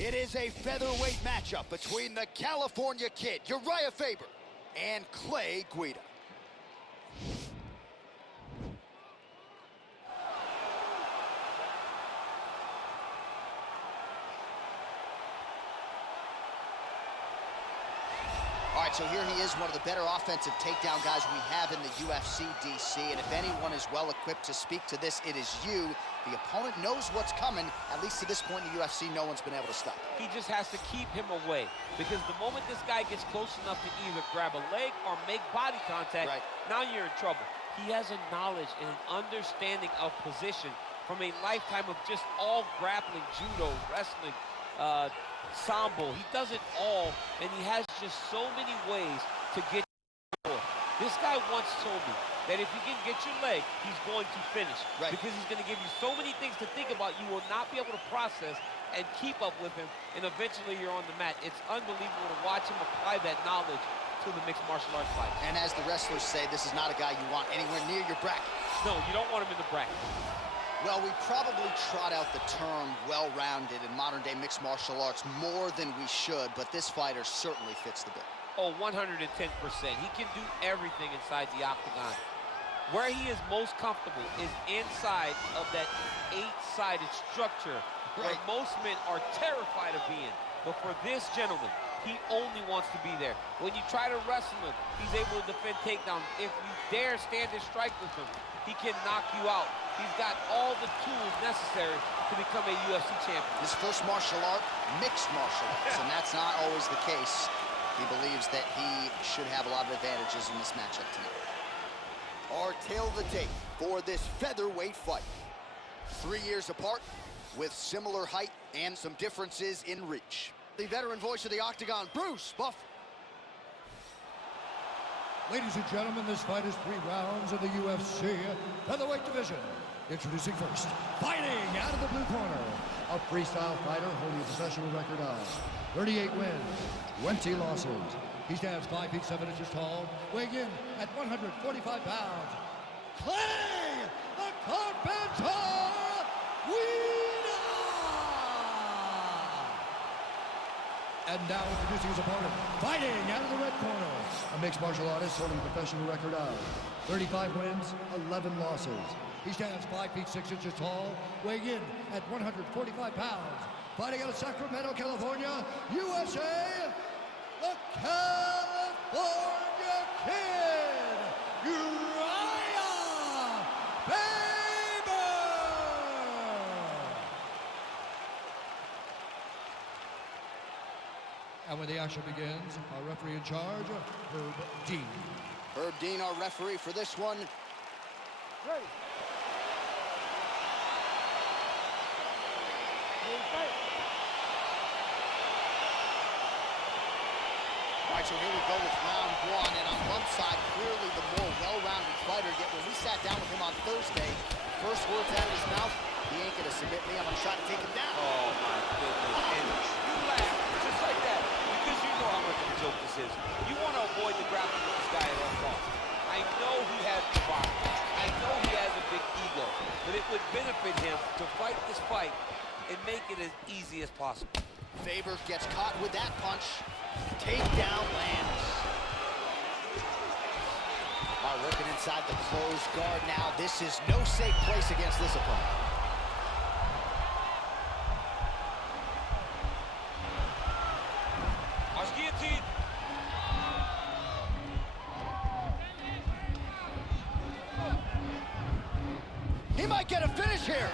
It is a featherweight matchup between the California Kid, Urijah Faber, and Guida. All right, so here he is, one of the better offensive takedown guys we have in the UFC, DC. And if anyone is well-equipped to speak to this, it is you. The opponent knows what's coming. At least to this point in the UFC, no one's been able to stop it. He just has to keep him away. Because the moment this guy gets close enough to either grab a leg or make body contact, now you're in trouble. He has a knowledge and an understanding of position from a lifetime of just all grappling, judo, wrestling, sambo. He does it all, and he has just so many ways to get you. This guy once told me that if you can get your leg, he's going to finish. Because he's going to give you so many things to think about, you will not be able to process and keep up with him, and eventually you're on the mat. It's unbelievable to watch him apply that knowledge to the mixed martial arts fight. And as the wrestlers say, this is not a guy you want anywhere near your bracket. No, you don't want him in the bracket. Well, we probably trot out the term well-rounded in modern-day mixed martial arts more than we should, but this fighter certainly fits the bill. Oh, 110%. He can do everything inside the octagon. Where he is most comfortable is inside of that 8-sided structure where most men are terrified of being. But for this gentleman, he only wants to be there. When you try to wrestle him, he's able to defend takedowns. If you dare stand and strike with him, he can knock you out. He's got all the tools necessary to become a UFC champion. His first martial art, mixed martial arts, and that's not always the case. He believes that he should have a lot of advantages in this matchup tonight. Our tale of the tape for this featherweight fight. 3 years apart, with similar height and some differences in reach. The veteran voice of the octagon, Bruce Buff. Ladies and gentlemen, this fight is 3 rounds in the UFC featherweight division. Introducing first, fighting out of the blue corner, a freestyle fighter holding a professional record of 38 wins, 20 losses. He stands 5 feet 7 inches tall, weighing in at 145 pounds. Clay, the Carpenter, Guida! And now introducing his opponent, fighting out of the red corner, a mixed martial artist holding a professional record of 35 wins, 11 losses. He stands 5 feet 6 inches tall, weighing in at 145 pounds. Fighting out of Sacramento, California, USA, the California Kid, Urijah Faber! And when the action begins, our referee in charge, Herb Dean. Herb Dean, our referee for this one. Ready. All right, so here we go with round 1, and on one side, clearly the more well-rounded fighter, yet when we sat down with him on Thursday, first words out of his mouth, he ain't gonna submit me, I'm gonna try to take him down. Oh my goodness, and you laugh just like that, because you know how much of a joke this is. You want to avoid the grappling with this guy at all costs. I know he has the body, I know he has a big ego, but it would benefit him to fight this fight and make it as easy as possible. Faber gets caught with that punch. Takedown lands. All right, working inside the closed guard now. This is no safe place against this opponent. Guillotine. He might get a finish here.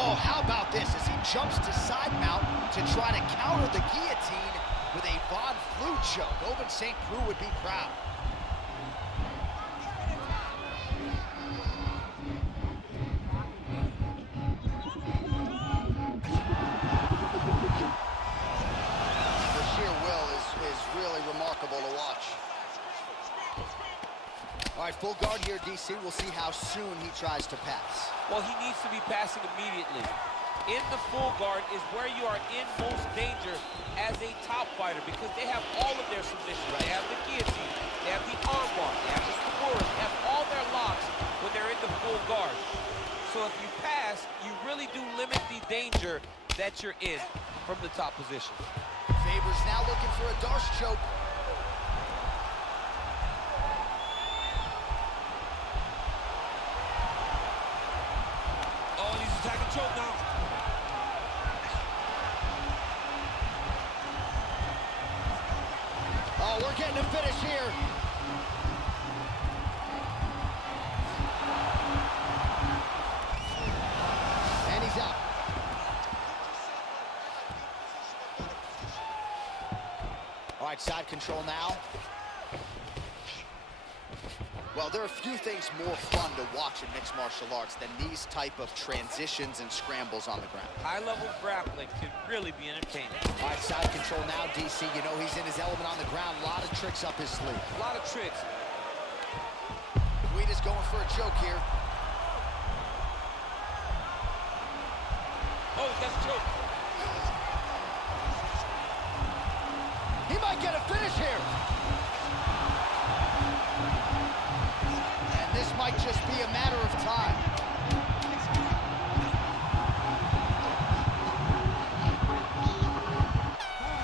Oh, how about this as he jumps to side mount to try to counter the guillotine with a Von Flue choke. Owen St. Preux would be proud. The sheer will is really remarkable to watch. All right, full guard here, DC. We'll see how soon he tries to pass. Well, he needs to be passing immediately. In the full guard is where you are in most danger as a top fighter because they have all of their submissions. They have the guillotine, they have the armbar, they have the kimura, they have all their locks when they're in the full guard. So So if you pass, you really do limit the danger that you're in from the top position. Faber's now looking for a Darce choke. Oh, he's attacking choke now. Oh, we're getting a finish here. And he's out. All right, side control now. Well, there are a few things more fun to watch in mixed martial arts than these type of transitions and scrambles on the ground. High-level grappling can really be entertaining. All right, side control now, DC. You know he's in his element on the ground. A lot of tricks up his sleeve. A lot of tricks. Guida's going for a choke here. Oh, that's a choke. He might get a finish here. And this might just be a matter of time.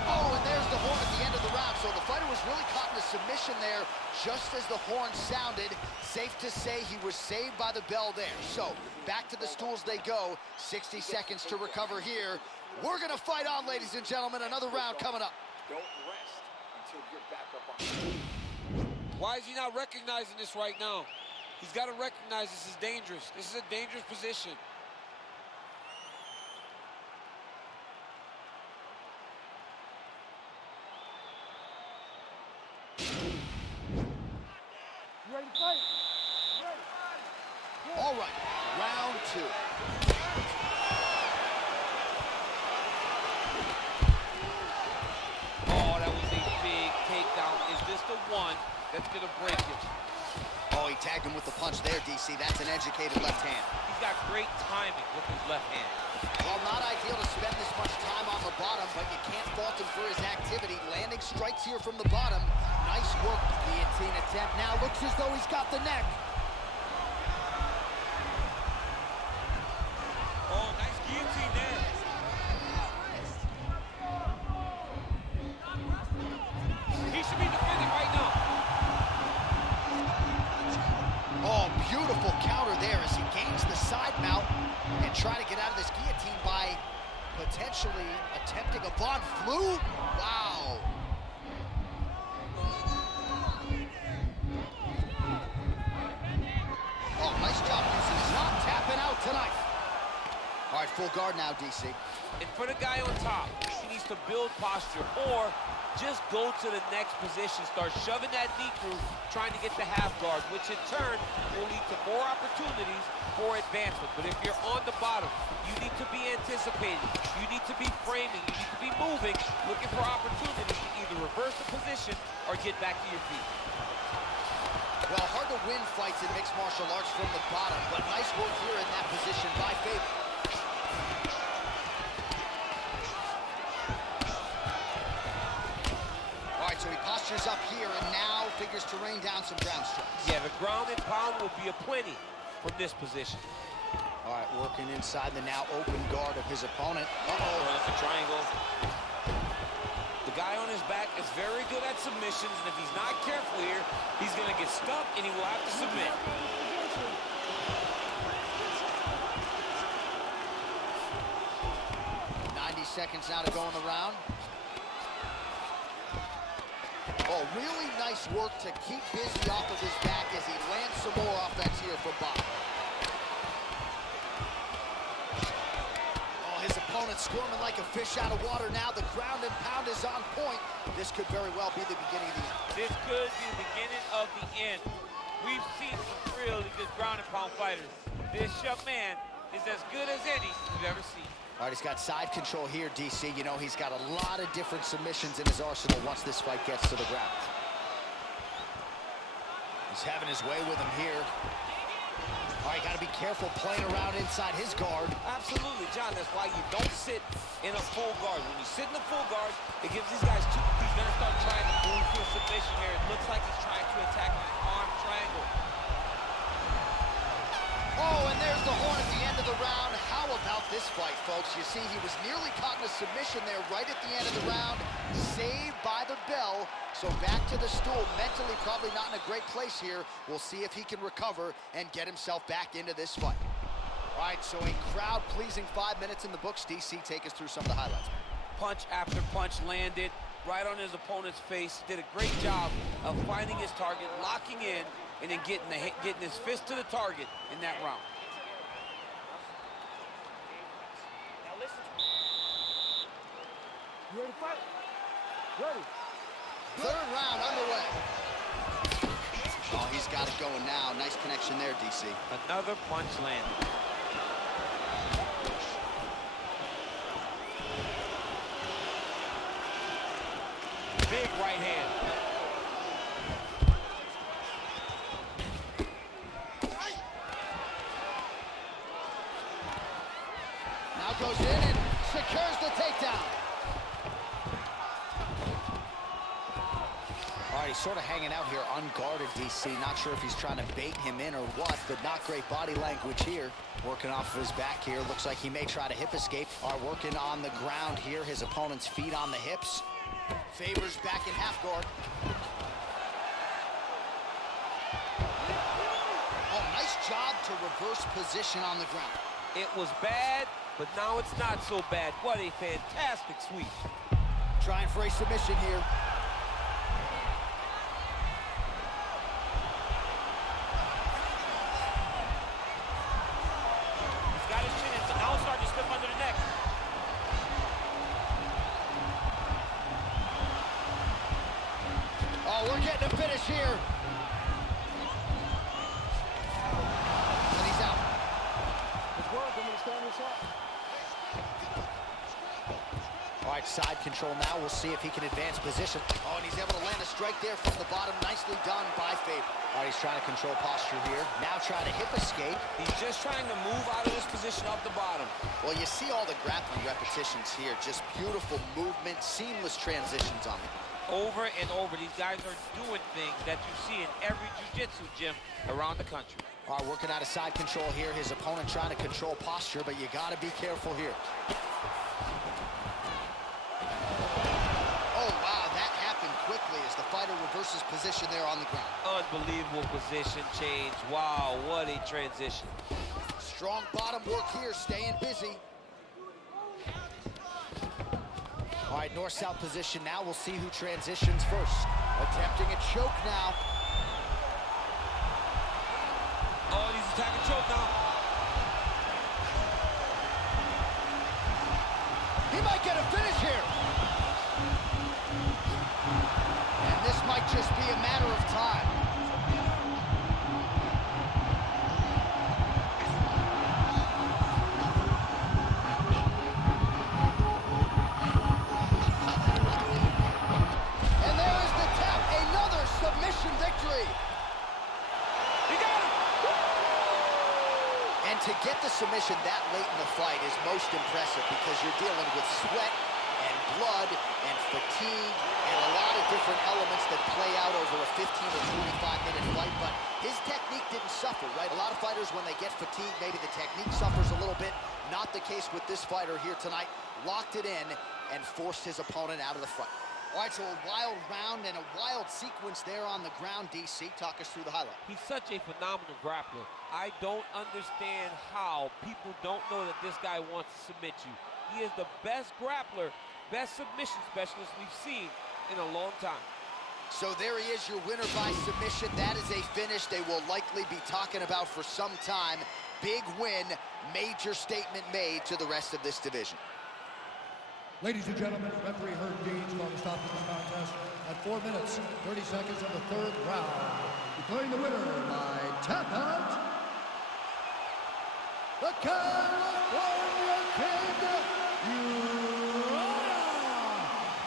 Oh, and there's the horn at the end of the round. So the fighter was really caught in a submission there just as the horn sounded. Safe to say he was saved by the bell there. So back to the stools they go. 60 seconds to recover here. We're going to fight on, ladies and gentlemen. Another round coming up. Don't rest until you're back up on. Why is he not recognizing this right now? He's got to recognize this is dangerous. This is a dangerous position. You ready to fight? Ready. All right, round two. Oh, that was a big takedown. Is this the one that's going to break it? Oh, he tagged him with the punch there, DC. That's an educated left hand. He's got great timing with his left hand. Well, not ideal to spend this much time on the bottom, but you can't fault him for his activity. Landing strikes here from the bottom. Nice work. Guillotine attempt now. Looks as though he's got the neck. Oh, nice guillotine there. He should be defending right now. Oh, beautiful counter there as he gains the side mount and try to get out of this guillotine by potentially attempting a Von Flue. Wow. Oh, nice job using his not tapping out tonight. All right, full guard now, DC. And for the guy on top, he needs to build posture or just go to the next position, start shoving that knee through, trying to get the half guard, which in turn will lead to more opportunities for advancement. But if you're on the bottom, you need to be anticipating, you need to be framing, you need to be moving, looking for opportunities to either reverse the position or get back to your feet. Well, hard to win fights in mixed martial arts from the bottom, but nice work here in that position by Faber. All right, so he postures up here and now figures to rain down some ground strikes. Yeah, the ground and pound will be aplenty from this position. All right, working inside the now open guard of his opponent. Uh-oh, that's a triangle. The guy on his back is very good at submissions, and if he's not careful here, he's going to get stuck and he will have to submit. 90 seconds now to go in the round. Oh, really nice work to keep busy off of his back as he lands some more offense here from bottom. Oh, his opponent squirming like a fish out of water now. The ground and pound is on point. This could very well be the beginning of the end. This could be the beginning of the end. We've seen some really good ground and pound fighters. This young man is as good as any you've ever seen. All right, he's got side control here, DC. You know, he's got a lot of different submissions in his arsenal once this fight gets to the ground. He's having his way with him here. All right, got to be careful playing around inside his guard. Absolutely, John. That's why you don't sit in a full guard. When you sit in a full guard, it gives these guys two. He's going to start trying to move to a submission here. It looks like he's trying to attack an arm triangle. Oh, and there's the horn at the end this fight, folks. You see, he was nearly caught in a submission there right at the end of the round. Saved by the bell. So back to the stool. Mentally probably not in a great place here. We'll see if he can recover and get himself back into this fight. All right, so a crowd-pleasing 5 minutes in the books. DC, take us through some of the highlights. Punch after punch landed right on his opponent's face. Did a great job of finding his target, locking in, and then getting his fist to the target in that round. Now listen to me. You ready to fight? Ready. Third round underway. Oh, he's got it going now. Nice connection there, DC. Another punch landed. Big right hand. Now goes in and secures the takedown. All right, he's sort of hanging out here unguarded, DC. Not sure if he's trying to bait him in or what, but not great body language here. Working off of his back here. Looks like he may try to hip escape. All right, working on the ground here. His opponent's feet on the hips. Faber's back in half guard. Oh, nice job to reverse position on the ground. It was bad, but now it's not so bad. What a fantastic sweep. Trying for a submission here. He's got his chin in, so now it's starting to slip under the neck. Oh, we're getting a finish here. And he's out. It's work. I'm going to stand this up. All right, side control now. We'll see if he can advance position. Oh, and he's able to land a strike there from the bottom. Nicely done by Faber. All right, he's trying to control posture here. Now trying to hip escape. He's just trying to move out of this position up the bottom. Well, you see all the grappling repetitions here. Just beautiful movement, seamless transitions on it. Over and over, these guys are doing things that you see in every jiu-jitsu gym around the country. All right, working out of side control here. His opponent trying to control posture, but you got to be careful here. Oh, wow, that happened quickly as the fighter reverses position there on the ground. Unbelievable position change. Wow, what a transition. Strong bottom work here, staying busy. All right, north-south position now. We'll see who transitions first. Attempting a choke now. Oh, he's attacking choke now. He might get a finish here. And this might just be a matter of time. Victory. He got him. And to get the submission that late in the fight is most impressive because you're dealing with sweat and blood and fatigue and a lot of different elements that play out over a 15 or 25-minute fight, but his technique didn't suffer, right? A lot of fighters, when they get fatigued, maybe the technique suffers a little bit. Not the case with this fighter here tonight. Locked it in and forced his opponent out of the fight. All right, so a wild round and a wild sequence there on the ground, DC. Talk us through the highlight. He's such a phenomenal grappler. I don't understand how people don't know that this guy wants to submit you. He is the best grappler, best submission specialist we've seen in a long time. So there he is, your winner by submission. That is a finish they will likely be talking about for some time. Big win, major statement made to the rest of this division. Ladies and gentlemen, referee Herb Dean's going to stop this contest at 4 minutes, 30 seconds of the third round. Declaring the winner by tap out, the California Kid, Urijah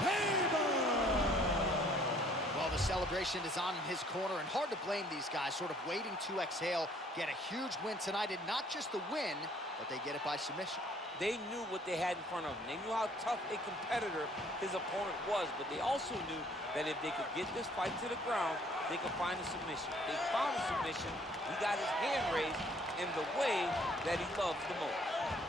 Faber. Well, the celebration is on in his corner, and hard to blame these guys, sort of waiting to exhale, get a huge win tonight, and not just the win, but they get it by submission. They knew what they had in front of them. They knew how tough a competitor his opponent was, but they also knew that if they could get this fight to the ground, they could find a submission. They found a submission. He got his hand raised in the way that he loves the most.